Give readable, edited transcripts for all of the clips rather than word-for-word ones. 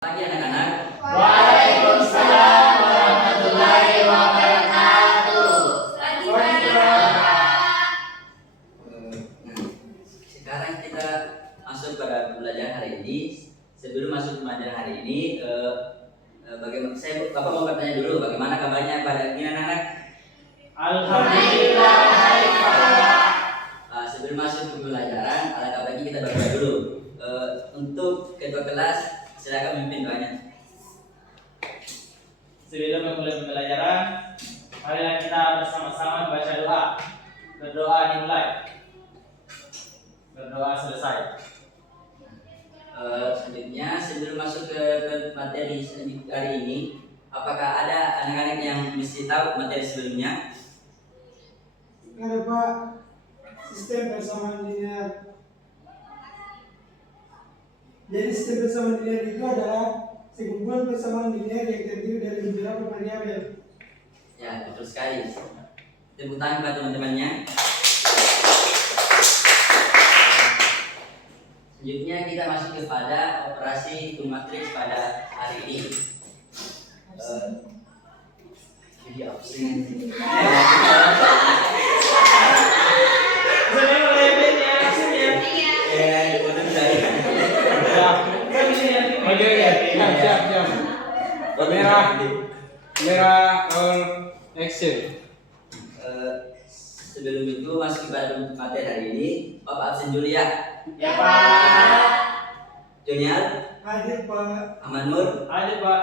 Pagi anak-anak. Waalaikumsalam warahmatullahi wabarakatuh. Pagi Pak. Nah, sekarang kita masuk pada pembelajaran hari ini. Sebelum masuk pembelajaran hari ini, bagaimana? Bapak mau bertanya dulu, bagaimana kabarnya pada ini anak-anak? Alhamdulillah baik Pak. Sebelum masuk ke pembelajaran, alangkah baiknya kita berdoa dulu. Untuk ketua kelas, silakan memimpin doanya. Sebelum memulai pembelajaran, marilah kita bersama-sama membaca doa. Berdoa dimulai. Berdoa selesai. Selanjutnya, sebelum masuk ke materi hari ini, apakah ada anak-anak yang mesti tahu materi sebelumnya? Ada Pak, sistem persamaan linear. Jadi sistem persamaan linear itu adalah sekumpulan persamaan linear yang terdiri dari beberapa variabel. Ya, betul sekali. Tepuk tangan buat teman-temannya. Selanjutnya kita masuk kepada operasi hitung matriks pada hari ini. Jadi absen. Saya mulai ya, maksudnya. Betul sekali. Oke, siap. Merah, action. Sebelum itu masuk kepada materi hari ini, Bapak absen dulu ya. Ya Pak. Jonial, Hadir Pak. Amanur, Ada Pak.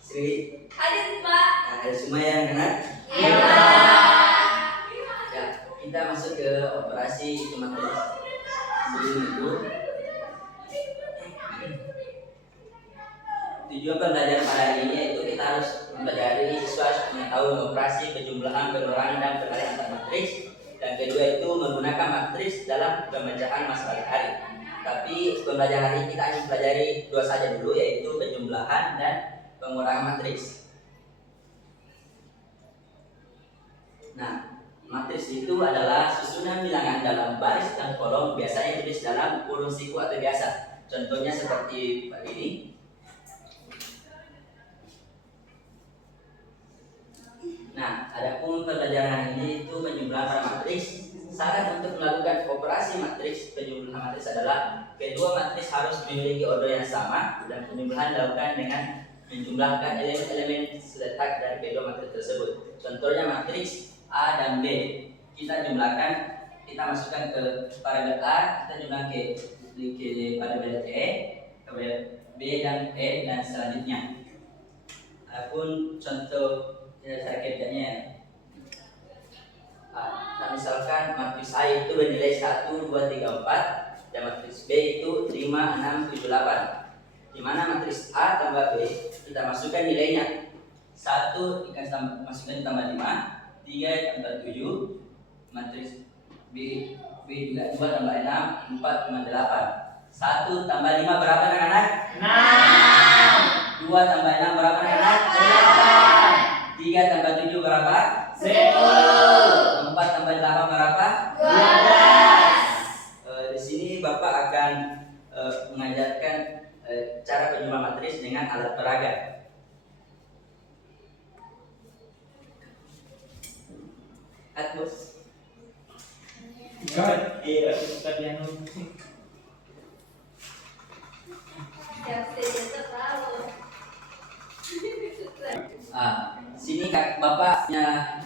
Sri, Hadir Pak. ada semua yang kenal. Ya Pak. Ya, kita masuk ke operasi hitung matriks. Sebelum itu, tujuan pembelajaran pada hari ini yaitu kita harus mempelajari siswa mengetahui operasi penjumlahan, pengurangan, dan perbandingan antar matriks. Dan kedua itu menggunakan matriks dalam pembacaan masalah hari. Tapi pembelajaran hari ini kita hanya pelajari dua saja dulu, yaitu penjumlahan dan pengurangan matriks. Nah, matriks itu adalah susunan bilangan dalam baris dan kolom, biasanya tulis dalam kurung siku atau biasa. Contohnya seperti ini. Nah, adapun pembelajaran hari ini itu penjumlahan pada matriks. Syarat untuk melakukan operasi matriks penjumlahan matriks adalah kedua matriks harus memiliki order yang sama dan penjumlahan dilakukan dengan menjumlahkan elemen-elemen seletak dari kedua matriks tersebut. Contohnya matriks A dan B. Kita jumlahkan, kita masukkan ke variabel A, kita jumlahkan ke variabel E, variabel B dan E dan selanjutnya. Adapun contoh cara kerjanya, misalkan matriks A itu bernilai 1, 2, 3, 4 dan matriks B itu 5, 6, 7, 8. Di mana matriks A tambah B kita masukkan nilainya 1 kita masukkan tambah 5, 3 tambah 7, matriks B juga 2 tambah 6, 4 tambah 8. 1 tambah 5 berapa anak-anak? 6. 2 tambah 6 berapa anak-anak? 8. 3 tambah 7 berapa? 10. 4 tambah 8 berapa? 12. Di sini Bapak akan mengajarkan cara penjumlahan matriks dengan alat peraga. Bos. Iya, bukan yang Siap saja tahu. Sini Bapaknya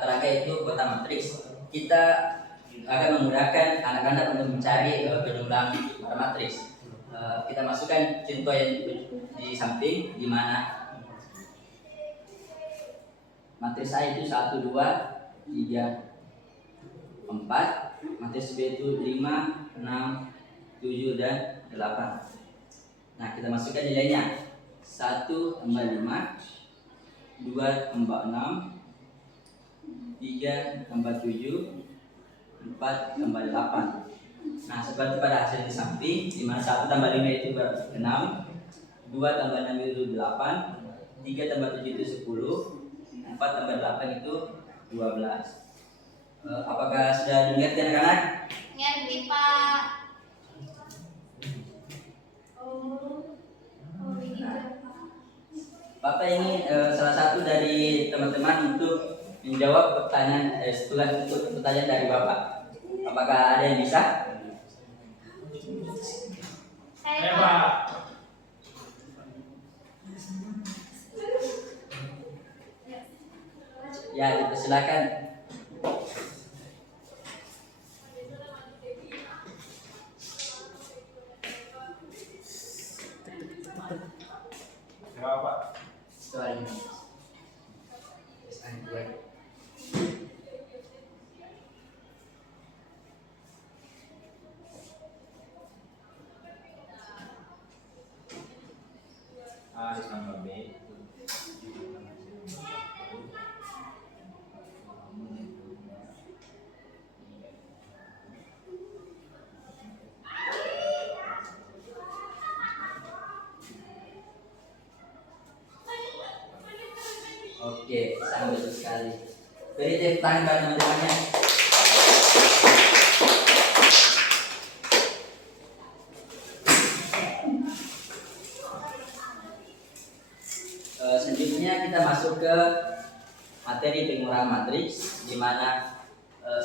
peraga itu kotak matriks. Kita akan memudahkan anak-anak untuk mencari penjumlahan pada matriks. Kita masukkan contoh yang di samping, di mana matriks A itu 1, 2, 3, 4, matriks B itu 5, 6, 7, dan 8. Nah, kita masukkan nilainya 1 tambah 5, 2 tambah 6, 3 tambah 7, 4 tambah 8. Nah, seperti pada hasil di samping, di mana 1 tambah 5 itu 6, 2 tambah 6 itu 8, 3 tambah 7 itu 10, 4 tambah 8 itu 12. Apakah sudah diingat anak-anak? Ngerti Pak. Bapak ingin salah satu dari teman-teman untuk menjawab pertanyaan untuk pertanyaan dari Bapak. Apakah ada yang bisa? Ayo Pak. Ya, dipersilakan. Berapa Pak? Soalnya. A ditambah B. Oke, sangat betul sekali. Beri tepuk tangan pada teman-temannya. Selanjutnya kita masuk ke materi pengurangan matriks, di mana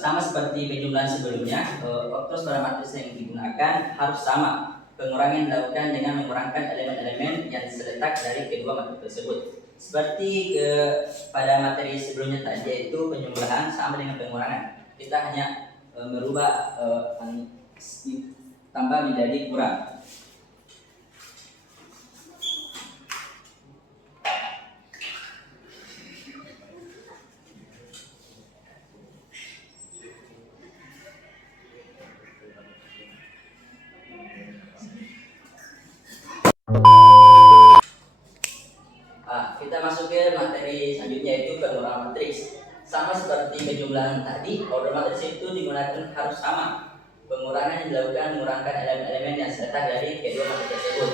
sama seperti penjumlahan sebelumnya, oktos pada matriks yang digunakan harus sama. Pengurangan dilakukan dengan mengurangkan elemen-elemen yang terletak dari kedua matriks tersebut. Seperti pada materi sebelumnya tadi, yaitu penjumlahan sama dengan pengurangan. Kita hanya merubah tambah menjadi kurang. Kita masuk ke materi selanjutnya, yaitu pengurangan matriks. Sama seperti penjumlahan tadi, order matriks itu digunakan harus sama. Pengurangan yang dilakukan mengurangkan elemen-elemen yang terletak dari kedua matriks tersebut.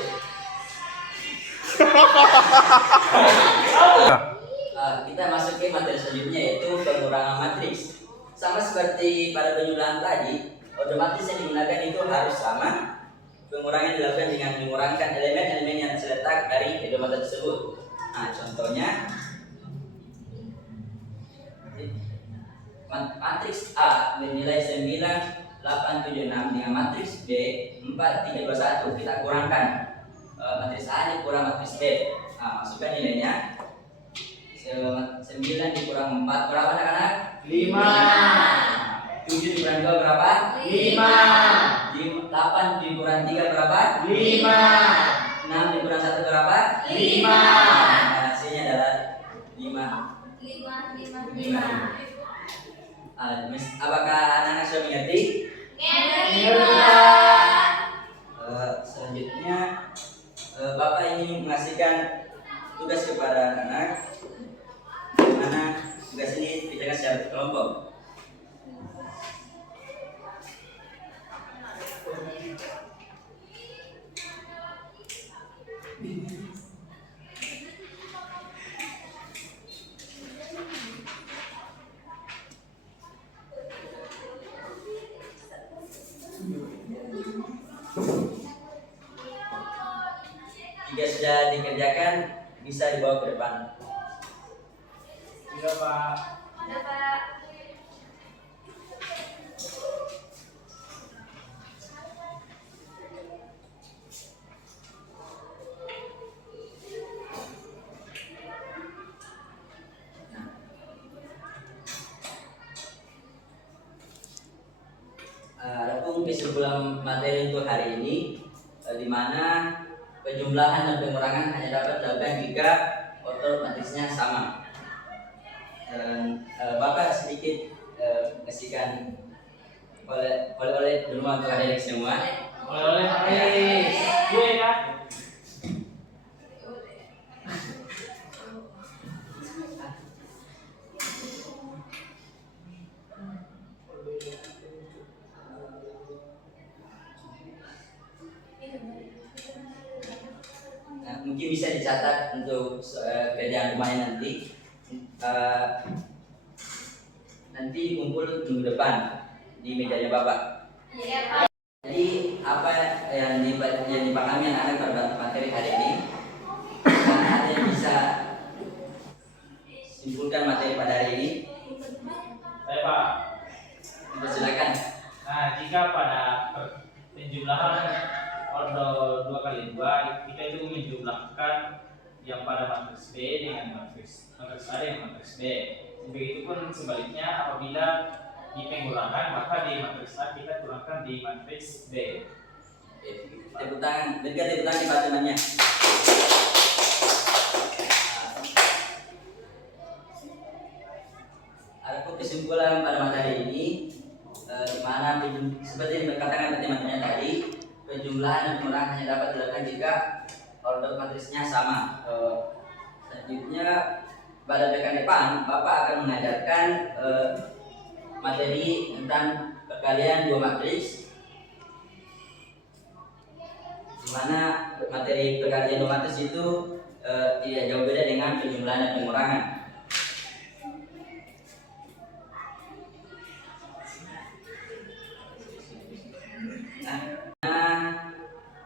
Kita masuk ke materi selanjutnya, yaitu pengurangan matriks. Sama seperti pada penjumlahan tadi, order matriks yang digunakan itu harus sama. Pengurangan dilakukan dengan mengurangkan elemen-elemen yang terletak dari kedua matriks tersebut. Nah, contohnya matriks A bernilai 9876 dengan matriks B 4321. Kita kurangkan matriks A dikurang matriks B. Nah, masukkan nilainya. 9 dikurang 4 berapa anak-anak? 5. 7 dikurang 2 berapa? 5. 8 dikurang 3 berapa? 5. 6 dikurang 1 berapa? 5. Hasilnya adalah 5. 5. Apakah anak-anak sudah mengerti? Selanjutnya Bapak ingin mengasihkan tugas kepada anak-anak, di mana tugas ini dikerjakan secara kelompok. Jika sudah dikerjakan, bisa dibawa ke depan. Iya Pak. Ada Pak. Adapun kesimpulan materi untuk hari ini, di mana penjumlahan dan pengurangan hanya dapat dilakukan jika order matriksnya sama. Dan Bapak sedikit kasihkan oleh-oleh di rumah untuk adik semua. Oleh Paris. Gue kan. Mungkin bisa dicatat untuk kerjaan rumahnya nanti. Nanti kumpul minggu depan di mejanya Bapak. Iya Pak. Jadi apa yang dipahami anak-anak pada materi hari ini, dan ada yang bisa menjumlahkan yang pada matriks B dengan matriks A dengan matriks B. Begitupun sebaliknya, apabila di pengurangan maka di matriks A kita kurangkan di matriks B. Tepuk tangan, berikan tepuk tangan di temannya. Adapun kesimpulan pada materi ini, di mana seperti yang dikatakan teman-temannya tadi, penjumlahan dan pengurangan hanya dapat dilakukan jika order matriksnya sama. Selanjutnya pada pekan depan Bapak akan mengajarkan materi tentang perkalian dua matriks, di mana materi perkalian dua matriks itu tidak jauh beda dengan penjumlahan dan pengurangan.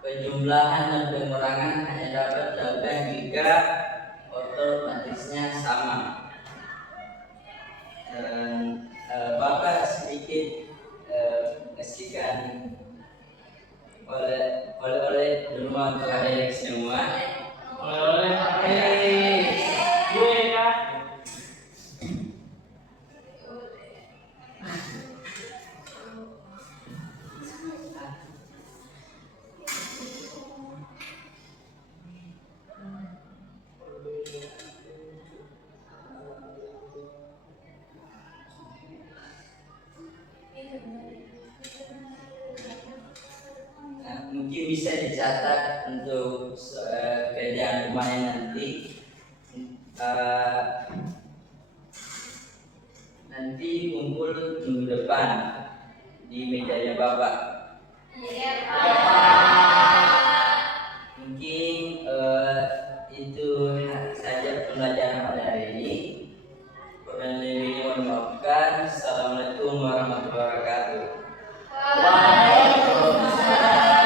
Penjumlahan dan pengurangan hanya dapat dilakukan jika order matriksnya sama. Dan Bapak sedikit kasihkan oleh rumah untuk adik semua. Oleh gue ya. Mungkin bisa dicatat untuk kerjaan rumahnya nanti. Nanti kumpul minggu depan di mejanya Bapak. Iya, Pak. Mungkin itu saja pembelajaran pada hari ini. Kurang lebihnya mohon maafkan. Assalamualaikum warahmatullahi wabarakatuh. Waalaikumsalam.